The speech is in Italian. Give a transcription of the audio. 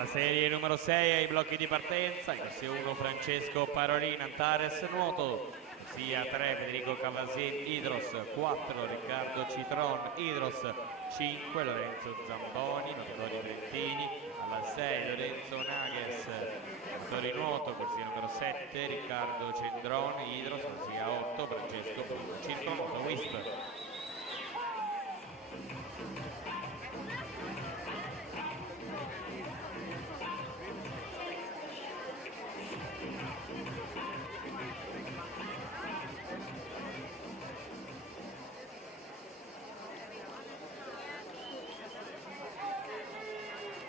La serie numero 6 ai blocchi di partenza, corsia 1 Francesco Parolin, Antares Nuoto, corsia 3 Federico Cavasin, Idros, 4 Riccardo Citron, Idros, 5 Lorenzo Zamboni, nuotatori Brentini, alla 6 Lorenzo Naghes, nuotatori nuoto, corsia numero 7 Riccardo Cendron, Idros, corsia 8 Francesco Circo, nuoto Wisp.